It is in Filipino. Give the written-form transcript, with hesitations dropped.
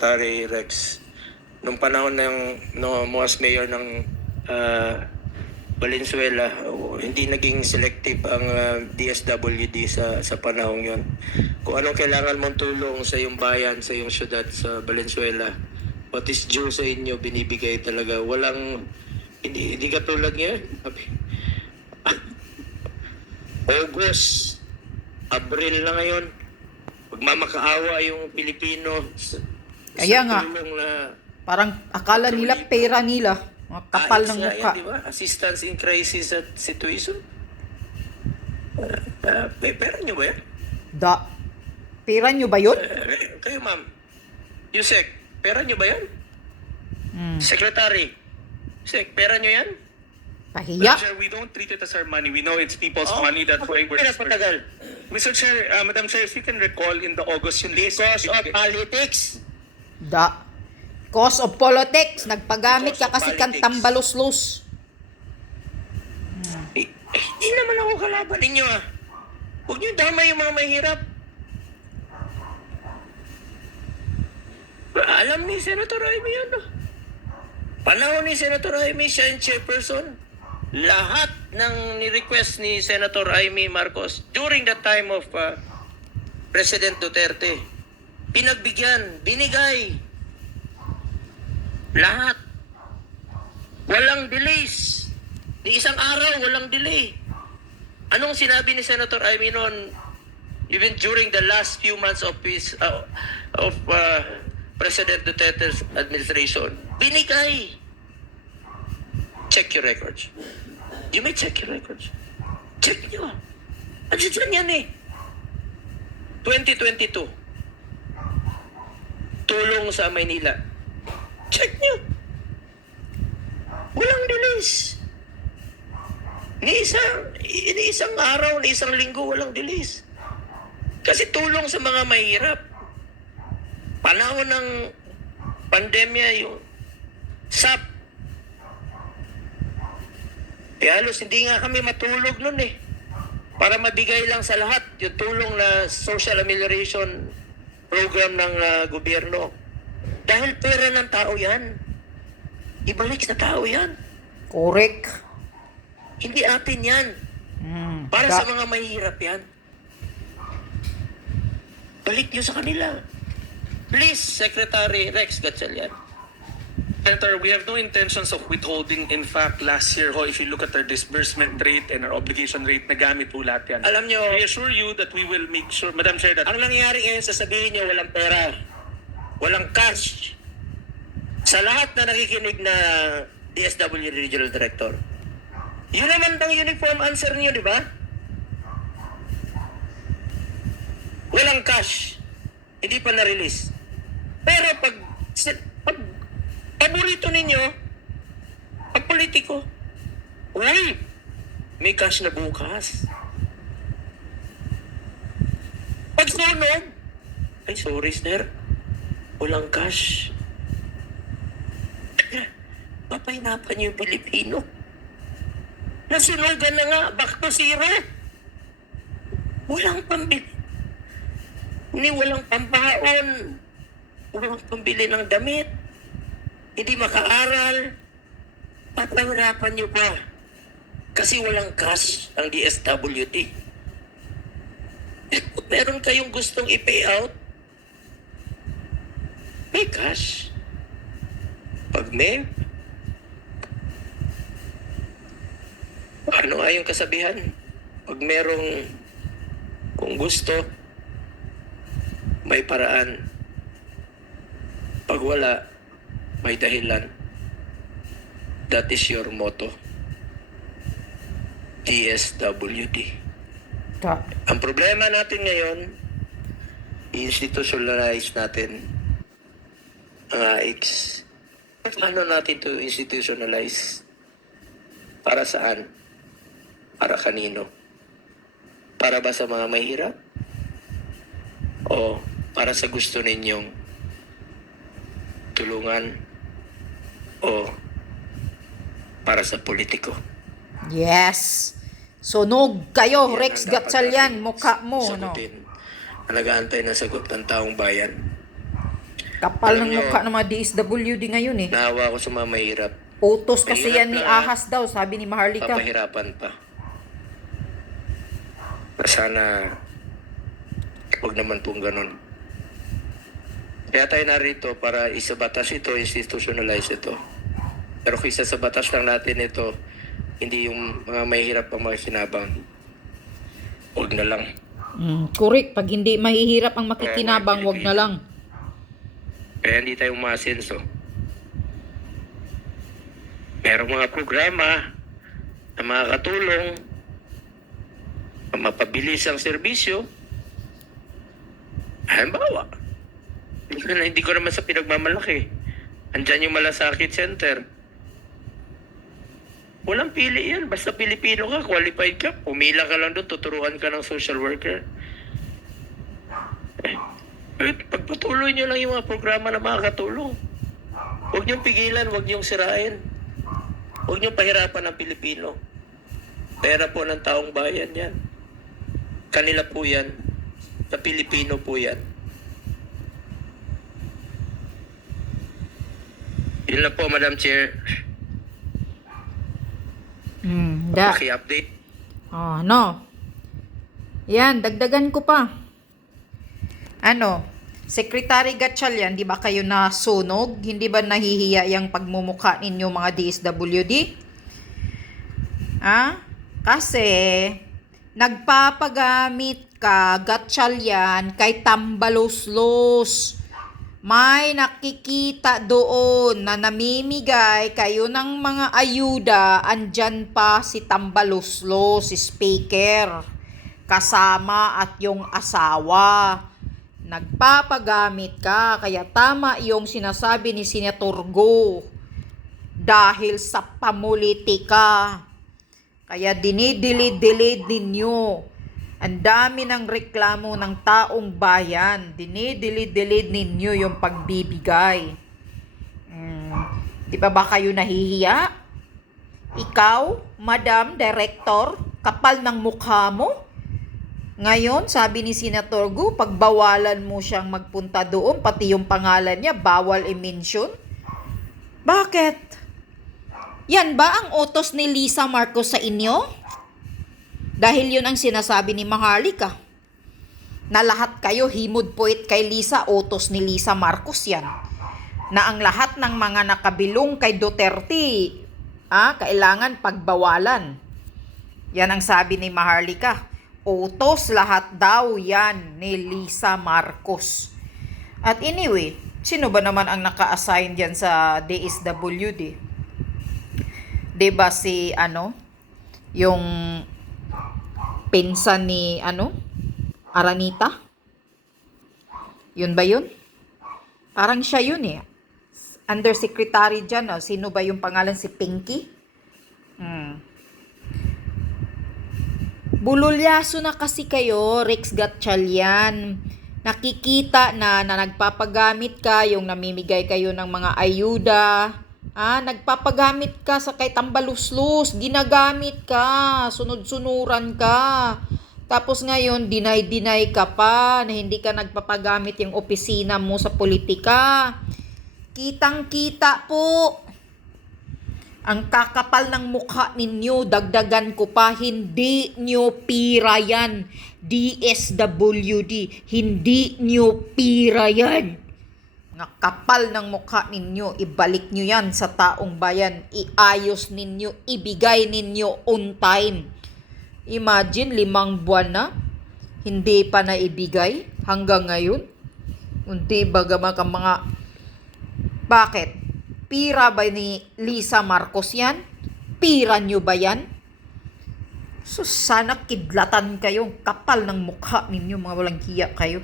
Secretary Rex, nung panahon ng mo as mayor ng Valenzuela, hindi naging selective ang DSWD sa panahong yon. Kung anong kailangan mong tulong sa iyong bayan, sa iyong syudad, sa Valenzuela, what is due sa inyo, binibigay talaga. Hindi katulad ngayon. August, Abril na ngayon, magmamakaawa yung Pilipino Kaya nga, tulong na parang akala nila pera nila. Mga kapal ng mukha. Di ba? Assistance in crisis at situation. Pera nyo ba yan? Pera nyo ba yun? Kayo ma'am, Yusek, pera nyo ba yan? Secretary, Yusek, pera nyo yan? Pahiya. Sir, we don't treat it as our money. We know it's people's money that we're Pinapatagal. Mr. Chair, Madam Chair, if you can recall in the August yung list. Because of politics. Cause of politics. Nagpagamit ka Because of kasi kang politics. tambalos-los. Hindi naman ako kalaban ninyo ah. Huwag nyo damay yung mga mahirap. Alam ni Senator Jaime yan ah. Panahon ni Senator Jaime, siya yung chairperson. Lahat ng ni-request ni Senator Jaime Marcos during the time of President Duterte, pinagbigyan, binigay. Lahat. Walang delays. Di isang araw, walang delay. Anong sinabi ni Senator Jaime noon, even during the last few months of President Duterte's administration? Binigay. Check your records. You may check your records. Check nyo. Ano dyan yan eh? 2022. Tulong sa Maynila. Check nyo. Walang delays. Ni isang araw, ni isang linggo, walang delays. Kasi tulong sa mga mahirap. Panahon ng pandemya, yung SAP, halos hindi nga kami matulog nun eh. Para mabigay lang sa lahat yung tulong na social amelioration program ng gobyerno. Dahil pera ng tao yan. Ibalik sa tao yan. Correct. Hindi atin yan. Para sa mga mahirap yan. Balik nyo sa kanila. Please, Secretary Rex Gatchalian. Senator, we have no intentions of withholding. In fact, last year, if you look at our disbursement rate and our obligation rate, nagamit po lahat yan. Alam nyo, I assure you that we will make sure, Madam Chair, that ang nangyayari ngayon, sasabihin nyo, walang pera. Walang cash. Sa lahat na nakikinig na DSWD Regional Director, yun naman bang uniform answer niyo, di ba? Walang cash. Hindi pa na-release. Pero pag paborito ninyo, pag politiko, uy, may cash na bukas. Pag sunog, ay sorry sir, walang cash. Papahinapan niyo yung Pilipino. Nasunugan na nga, back to zero. Walang pambili. Walang pambaon. Walang pambili ng damit. Hindi makaaral. Papahirapan niyo pa. Kasi walang cash ang DSWD. Kung meron kayong gustong i-pay out, may cash. Pag may, ano nga yung kasabihan? Pag merong, kung gusto, may paraan. Pag wala, may dahilan. That is your motto. DSWD. Ang problema natin ngayon, institutionalize natin ang AIX. Paano natin to institutionalize? Para saan? Para kanino? Para ba sa mga mahirap? O para sa gusto ninyong tulungan? O para sa politiko? Yes. Sunog kayo, Yan Rex ang dapat Gatchalian. natin Mukha mo, no? sagutin. Na nag-aantay ng sagot ng taong bayan. Kapal Alam ng nyo, mukha ng mga DSWD ngayon eh. naawa ko sa mga mahirap. Utos kasi Mahirap yan ni na- Ahas daw, sabi ni Maharlika. Papahirapan pa. Sana huwag naman pong ganun. Kaya tayo narito para isabatas ito, institutionalize ito. Pero kung isa sa batas lang natin ito, hindi yung mga mahihirap ang mga kinabang. Huwag na lang. Correct. Pag hindi mahihirap ang makikinabang, wag na lang. Kaya hindi tayo umasenso. Merong mga programa na makakatulong na mapabilis ang serbisyo. Halimbawa, hindi ko naman sa pinagmamalaki. Andyan yung Malasakit Center. Walang pili yan. Basta Pilipino ka, qualified ka, pumila ka lang doon, tuturuan ka ng social worker. Pagpatuloy nyo lang yung mga programa na makakatulong. Huwag niyong pigilan, huwag niyong sirain. Huwag niyong pahirapan ang Pilipino. Pera po ng taong bayan yan. Kanila po yan. Sa Pilipino po yan. Yun lang po, Madam Chair. Paki-update. Oh, no. Yan, dagdagan ko pa. Secretary Gatchalian, di ba kayo nasunog? Hindi ba nahihiya yung pagmumukha ninyo mga DSWD? Kasi, nagpapagamit ka, Gatchalian, kay Tambaluslos. May nakikita doon na namimigay kayo ng mga ayuda, andyan pa si Tambaluslos, si Speaker, kasama at yung asawa. Nagpapagamit ka, kaya tama yung sinasabi ni Senator Go dahil sa pamulitika. Kaya dinidilid-dilid ninyo. Ang dami ng reklamo ng taong bayan. Dinidilid-dilid ninyo yung pagbibigay. Di ba kayo nahihiya? Ikaw, Madam Director, kapal ng mukha mo? Ngayon, sabi ni Senator Gu, pagbawalan mo siyang magpunta doon, pati yung pangalan niya, bawal i-mention. Bakit? Yan ba ang utos ni Lisa Marcos sa inyo? Dahil yun ang sinasabi ni Maharlika. Na lahat kayo himod poet kay Lisa, utos ni Lisa Marcos yan. Na ang lahat ng mga nakabilong kay Duterte, kailangan pagbawalan. Yan ang sabi ni Maharlika. Utos lahat daw yan ni Lisa Marcos. At anyway, sino ba naman ang naka-assign dyan sa DSWD? Diba si yung pinsan ni Aranita? Yun ba yun? Parang siya yun eh. Undersecretary dyan. Sino ba yung pangalan? Si Pinky? Bululyaso na kasi kayo, Rex Gatchalian. Nakikita na nagpapagamit ka, yung namimigay kayo ng mga ayuda. Nagpapagamit ka sa kay Tambaluslos, ginagamit ka, sunod-sunuran ka. Tapos ngayon, deny ka pa na hindi ka nagpapagamit yung opisina mo sa politika. Kitang-kita po. Ang kakapal ng mukha ninyo, dagdagan ko pa, hindi nyo pira yan. DSWD, hindi nyo pira yan. Kapal ng mukha ninyo, ibalik nyo yan sa taong bayan, iayos ninyo, ibigay ninyo on time. Imagine, 5 buwan na, hindi pa naibigay hanggang ngayon. Hindi ba mga, bakit? Pira ba ni Lisa Marcos yan? Pira nyo ba yan? So sana kidlatan kayo, kapal ng mukha ninyo, mga walang hiya kayo.